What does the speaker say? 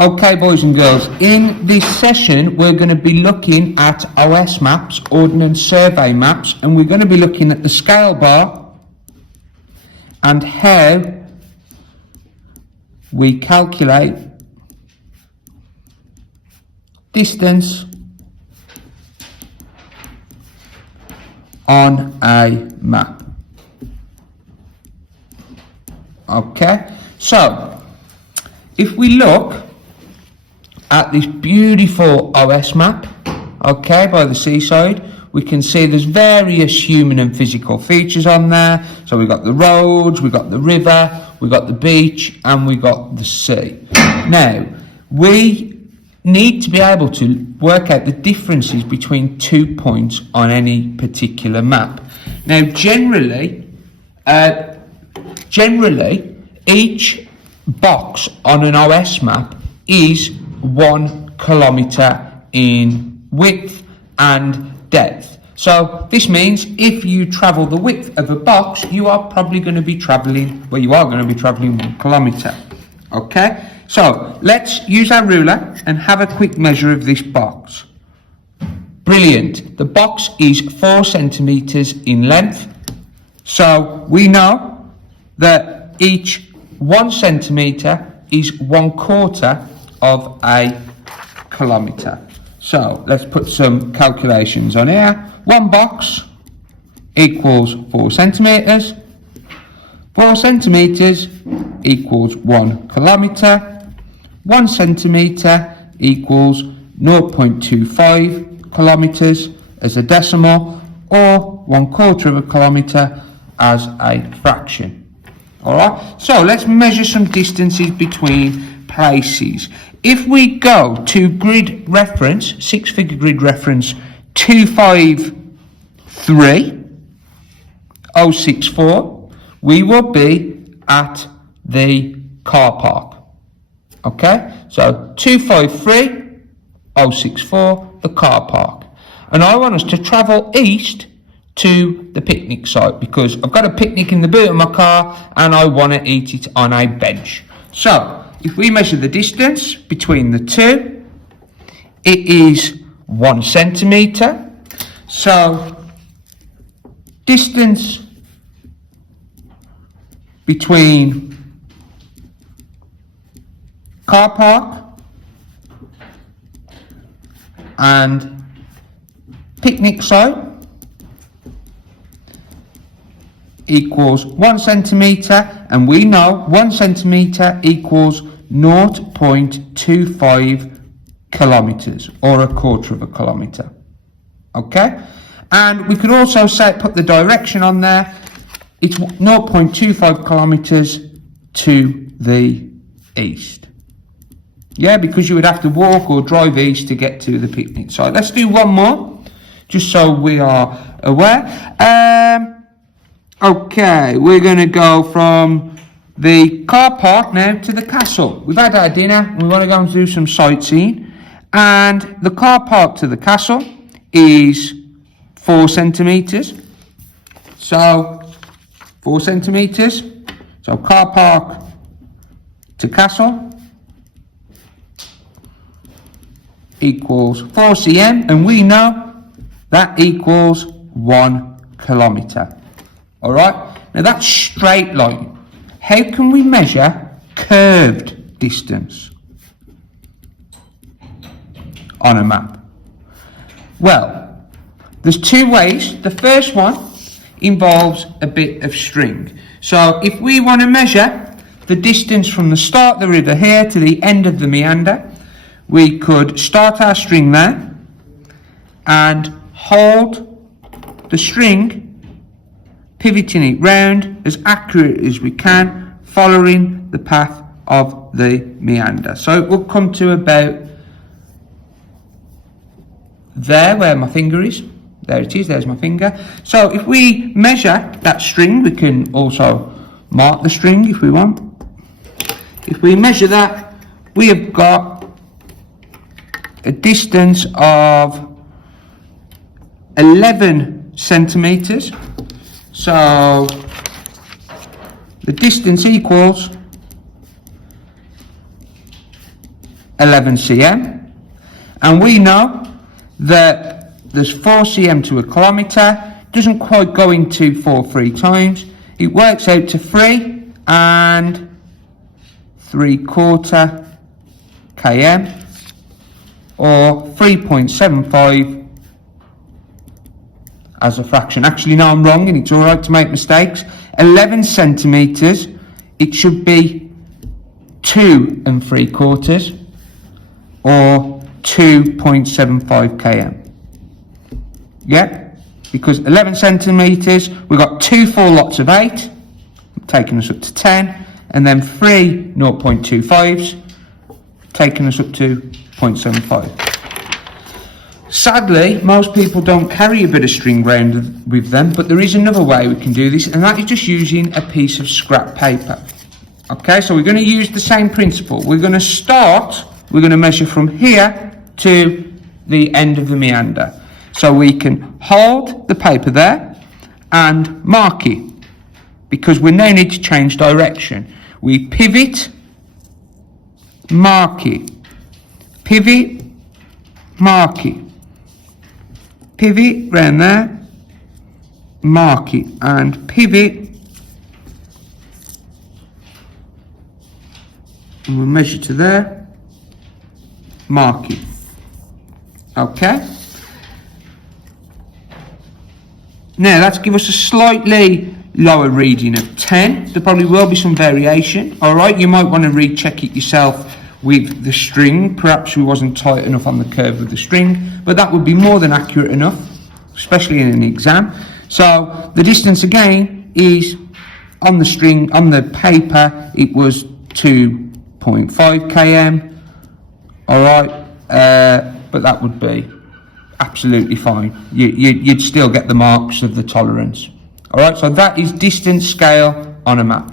Okay, boys and girls, in this session we're going to be looking at OS maps, Ordnance Survey maps, and we're going to be looking at the scale bar and how we calculate distance on a map. Okay, so if we look at this beautiful OS map, okay, by the seaside, we can see there's various human and physical features on there. So we've got the roads, we've got the river, we've got the beach, and we've got the sea. Now, we need to be able to work out the differences between 2 points on any particular map. Now, generally, each box on an OS map is 1 kilometre in width and depth. So this means if you travel the width of a box, you are probably going to be travelling, well, you are going to be travelling 1 kilometre. Okay, so let's use our ruler and have a quick measure of this box. Brilliant. The box is 4 centimetres in length. So we know that each 1 centimetre is 1/4 of a kilometre. So let's put some calculations on here. 1 box equals 4 centimetres. 4 centimetres equals 1 kilometre. 1 centimetre equals 0.25 kilometres as a decimal, or 1/4 of a kilometre as a fraction. Alright, so let's measure some distances between places. If we go to grid reference, 6-figure grid reference 253064, we will be at the car park. Okay, so 253064, the car park. And I want us to travel east to the picnic site because I've got a picnic in the boot of my car and I want to eat it on a bench. So if we measure the distance between the two, it is 1 centimetre. So distance between car park and picnic site equals 1 centimetre, and we know 1 centimetre equals 0.25 kilometres, or 1/4 of a kilometre. Okay, and we could also say, put the direction on there, it's 0.25 kilometres to the east. Yeah, because you would have to walk or drive east to get to the picnic site. Let's do one more, just so we are aware. Okay, we're going to go from the car park now to the castle. We've had our dinner, we want to go and do some sightseeing. And the car park to the castle is 4 centimetres. So, 4 centimetres. So, car park to castle equals 4 cm. And we know that equals 1 kilometre. Alright, now that's straight line. How can we measure curved distance on a map? Well, there's 2 ways. The first one involves a bit of string. So if we want to measure the distance from the start of the river here to the end of the meander, we could start our string there and hold the string, pivoting it round as accurate as we can, following the path of the meander. So it will come to about there where my finger is. There it is, there's my finger. So if we measure that string, we can also mark the string if we want. If we measure that, we have got a distance of 11 centimetres. So the distance equals 11 cm, and we know that there's 4 cm to a kilometre. Doesn't quite go into 4 3 times. It works out to 3 and 3/4 km, or 3.75 as a fraction. Actually, no, I'm wrong, and it's all right to make mistakes. 11 centimetres, it should be 2 3/4, or 2.75 km. Yeah, because 11 centimetres, we've got 2 4 lots of 8, taking us up to 10, and then 3 0.25s, taking us up to 0.75. Sadly, most people don't carry a bit of string round with them, but there is another way we can do this, and that is just using a piece of scrap paper. Okay, so we're going to use the same principle. We're going to measure from here to the end of the meander. So we can hold the paper there and mark it, because we now need to change direction. We pivot, mark it, pivot, mark it, pivot round there, mark it, and pivot, and we'll measure to there, mark it. Okay, now that's give us a slightly lower reading of 10. There probably will be some variation. All right, you might want to recheck it yourself with the string. Perhaps we wasn't tight enough on the curve of the string, but that would be more than accurate enough, especially in an exam. So the distance again is on the string, on the paper, it was 2.5 km. All right, but that would be absolutely fine. You'd still get the marks of the tolerance. All right, so that is distance scale on a map.